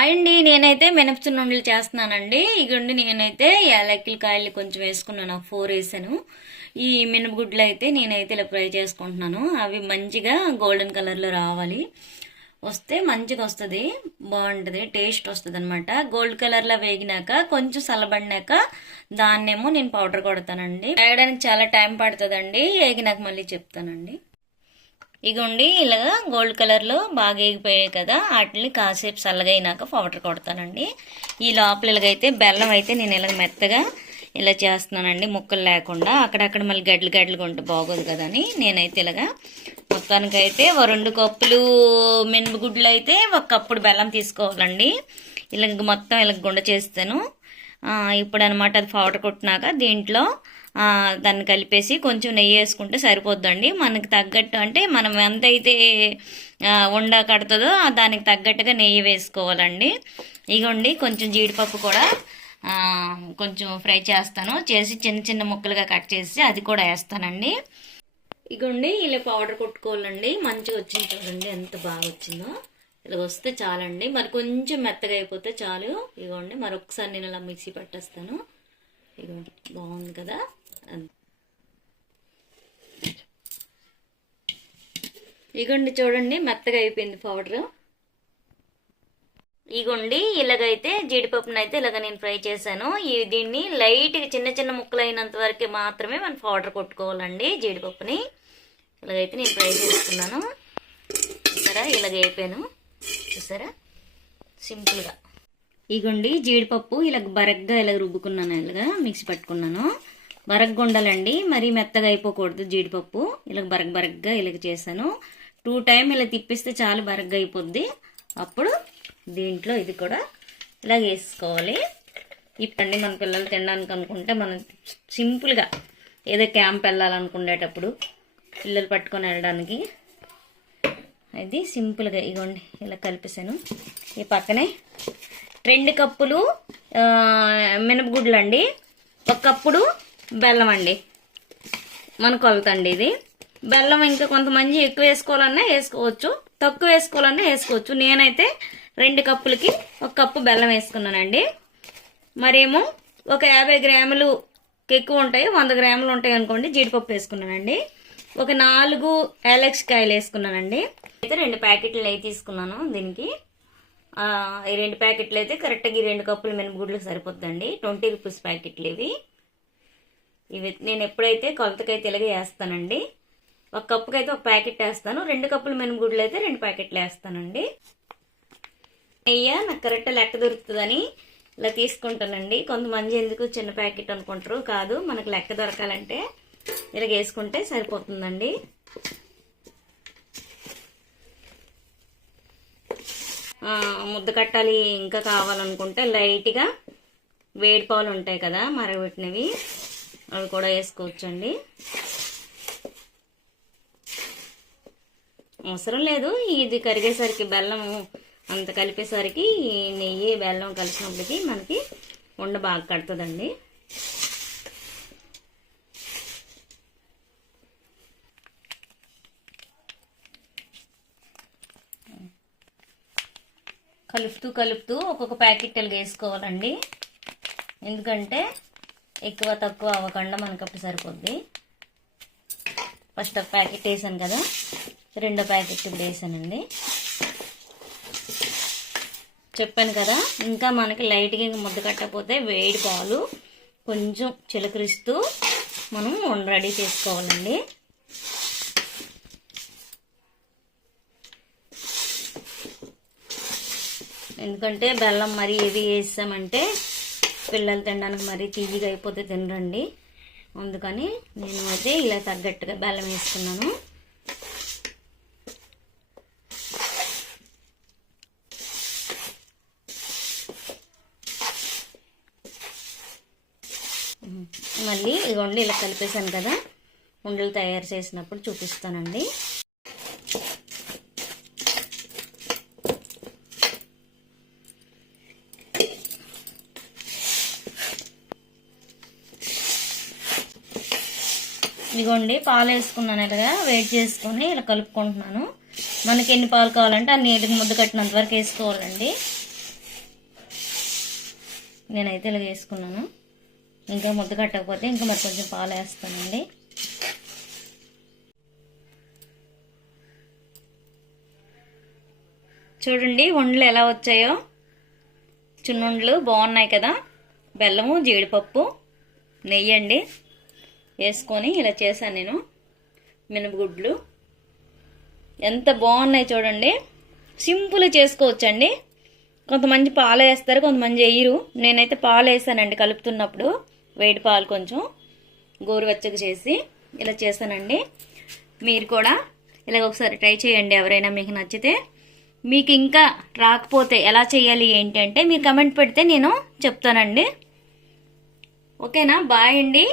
అండి నేనైతే మినపచున్నుండలు చేస్తున్నానండి. ఇగండి నేనైతే యాలక్కిల కాయలు కొంచెం వేసుకున్నాను. ఫోర్ వేసాను. ఈ మినపగుడ్లు అయితే నేనైతే ఇలా ఫ్రై చేసుకుంటున్నాను. అవి మంచిగా గోల్డెన్ కలర్లో రావాలి. వస్తే మంచిగా వస్తుంది. బాగుంటుంది. టేస్ట్ వస్తుంది అనమాట గోల్డ్ కలర్లో వేగినాక కొంచెం చల్లబడినాక దాన్నేమో నేను పౌడర్ కొడతానండి. వేయడానికి చాలా టైం పడుతుందండి. వేగినాక మళ్ళీ చెప్తానండి. ఇగోండి ఇలాగా గోల్డ్ కలర్లో బాగా వేగిపోయాయి కదా వాటిని కాసేపు చల్లగైనాక పౌడర్ కొడతానండి. ఈ లోపల ఇలాగైతే బెల్లం అయితే నేను ఇలాగ మెత్తగా ఇలా చేస్తున్నానండి ముక్కలు లేకుండా. అక్కడక్కడ మళ్ళీ గడ్డలు గడ్డలుగా ఉంటే బాగోదు కదా అని నేనైతే ఇలాగా మొత్తానికైతే ఓ రెండు కప్పులు మినపగుడ్లు అయితే ఒక కప్పుడు బెల్లం తీసుకోవాలండి. ఇలా మొత్తం ఇలా గుండ చేస్తాను. ఇప్పుడు అనమాట అది పౌడర్ కొట్టినాక దీంట్లో దాన్ని కలిపేసి కొంచెం నెయ్యి వేసుకుంటే సరిపోద్దండి. మనకి తగ్గట్టు అంటే మనం ఎంతైతే ఉండ కడుతుందో దానికి తగ్గట్టుగా నెయ్యి వేసుకోవాలండి. ఇగోండి కొంచెం జీడిపప్పు కూడా కొంచెం ఫ్రై చేస్తాను. చేసి చిన్న చిన్న ముక్కలుగా కట్ చేసి అది కూడా వేస్తానండి. ఇగోండి ఇలా పౌడర్ కొట్టుకోవాలండి. మంచిగా వచ్చింది చూడండి ఎంత బాగా వచ్చిందో. ఇలా వస్తే చాలండి. మరి కొంచెం మెత్తగా అయిపోతే చాలు. ఇగోండి మరొకసారి నేను ఇలా మిక్సీ పట్టేస్తాను. ఇగోండి బాగుంది కదా. ఇగోండి చూడండి మెత్తగా అయిపోయింది పౌడరు ఇగోండి ఇలాగైతే జీడిపప్పును అయితే ఇలాగ నేను ఫ్రై చేశాను. ఈ దీన్ని లైట్గా చిన్న చిన్న ముక్కలు అయినంత వరకు మాత్రమే మనం పౌడర్ కొట్టుకోవాలండి జీడిపప్పుని. ఇలాగైతే నేను ఫ్రై చేసుకున్నాను చూసారా? ఇలాగ అయిపోయాను. చూసారా? సింపుల్గా. ఇగోండి జీడిపప్పు ఇలా బరగ్గా ఇలా రుబ్బుకున్నాను ఇలాగా మిక్సీ పట్టుకున్నాను. బరగ్గుండాలండి. మరీ మెత్తగా అయిపోకూడదు జీడిపప్పు. ఇలా బరగ బరగ్గా ఇలాగ చేశాను. టూ టైం ఇలా తిప్పిస్తే చాలు బరగ్గా అయిపోద్ది. అప్పుడు దీంట్లో ఇది కూడా ఇలా వేసుకోవాలి. ఇప్పండి మన పిల్లలు తినడానికి అనుకుంటే మనం సింపుల్గా ఏదో క్యాంప్ వెళ్ళాలనుకునేటప్పుడు పిల్లలు పట్టుకొని వెళ్ళడానికి. ఇది సింపుల్గా ఇగోండి ఇలా కలిపేసాను ఈ పక్కనే రెండు కప్పులు మినపగుడ్లు అండి ఒక కప్పుడు బెల్లం అండి. మన కొలతండి ఇది. బెల్లం ఇంకా కొంతమంది ఎక్కువ వేసుకోవాలన్నా వేసుకోవచ్చు. తక్కువ వేసుకోవాలన్నా వేసుకోవచ్చు. నేనైతే రెండు కప్పులకి ఒక కప్పు బెల్లం వేసుకున్నానండి. మరేమో ఒక యాభై గ్రాములు ఎక్కువ ఉంటాయి వంద గ్రాములు ఉంటాయి అనుకోండి జీడిపప్పు వేసుకున్నానండి. ఒక నాలుగు ఎలక్స్ కాయలు వేసుకున్నానండి. అయితే రెండు ప్యాకెట్లు అయితే తీసుకున్నాను దీనికి. ఈ రెండు ప్యాకెట్లు అయితే కరెక్ట్గా ఈ రెండు కప్పులు మినపగుడ్లకు సరిపోతుందండి. ట్వంటీ రూపీస్ ప్యాకెట్లు ఇవి. ఇవి నేను ఎప్పుడైతే కొలతకైతే ఇలాగే వేస్తానండి ఒక కప్పుకి అయితే ఒక ప్యాకెట్ వేస్తాను రెండు కప్పులు మినపగుడ్లు అయితే రెండు ప్యాకెట్లు వేస్తానండి. నెయ్యి నాకు కరెక్ట్ లెక్క దొరుకుతుందని ఇలా తీసుకుంటానండి. కొంతమంది ఎందుకు చిన్న ప్యాకెట్ అనుకుంటారు? కాదు మనకు లెక్క దొరకాలంటే ఇలా వేసుకుంటే సరిపోతుందండి. ముద్ద కట్టాలి ఇంకా కావాలనుకుంటే లైట్గా వేడి పాలు ఉంటాయి కదా మరగబెట్టినవి. అవి కూడా వేసుకోవచ్చండి. అవసరం లేదు ఇది కరిగేసరికి బెల్లం అంత కలిపేసరికి నెయ్యి బెల్లం కలిసినప్పటికి మనకి ఉండ బాగా కడుతుందండి. కలుపుతూ కలుపుతూ ఒక్కొక్క ప్యాకెట్ వేసుకోవాలండి. ఎందుకంటే ఎక్కువ తక్కువ అవ్వకుండా మనకి అప్పుడు సరిపోద్ది. ఫస్ట్ ఒక ప్యాకెట్ వేసాను కదా రెండో ప్యాకెట్ ఇప్పుడు వేసానండి. చెప్పాను కదా ఇంకా మనకి లైట్గా ఇంకా ముద్ద కట్టకపోతే వేడి పాలు కొంచెం చిలకరిస్తూ మనం రెడీ చేసుకోవాలండి. ఎందుకంటే బెల్లం మరి ఏది వేసామంటే పిల్లలు తినడానికి మరీ తీయగా అయిపోతే తినరండి. అందుకని నేను అయితే ఇలా తగ్గట్టుగా బెల్లం వేసుకున్నాను. మళ్ళీ ఇగోండి ఇలా కలిపేశాను కదా. ఉండలు తయారు చేసినప్పుడు చూపిస్తానండి. ఇదిగోండి పాలు వేసుకున్నాను ఇలాగా వేడి చేసుకొని ఇలా కలుపుకుంటున్నాను. మనకి ఎన్ని పాలు కావాలంటే అన్ని ఎదుగు ముద్ద కట్టినంత వరకు వేసుకోవాలండి. నేనైతే ఇలా వేసుకున్నాను. ఇంకా ముద్ద కట్టకపోతే ఇంకా మరి కొంచెం పాలు వేస్తానండి. చూడండి ఉండలు ఎలా వచ్చాయో. చున్నుండలు బాగున్నాయి కదా. బెల్లము జీడిపప్పు నెయ్యి అండి వేసుకొని ఇలా చేశాను నేను. మినపగుడ్లు. ఎంత బాగున్నాయి చూడండి. సింపుల్ చేసుకోవచ్చండి. కొంతమంది పాలు వేస్తారు కొంతమంది వేయరు. నేనైతే పాలు వేసానండి కలుపుతున్నప్పుడు. వేడి పాలు కొంచెం గోరువెచ్చగా చేసి ఇలా చేశానండి. మీరు కూడా ఇలాగ ఒకసారి ట్రై చేయండి ఎవరైనా మీకు నచ్చితే. మీకు ఇంకా రాకపోతే ఎలా చేయాలి ఏంటంటే మీరు కమెంట్ పెడితే నేను చెప్తానండి. ఓకేనా? బాయ్ అండి.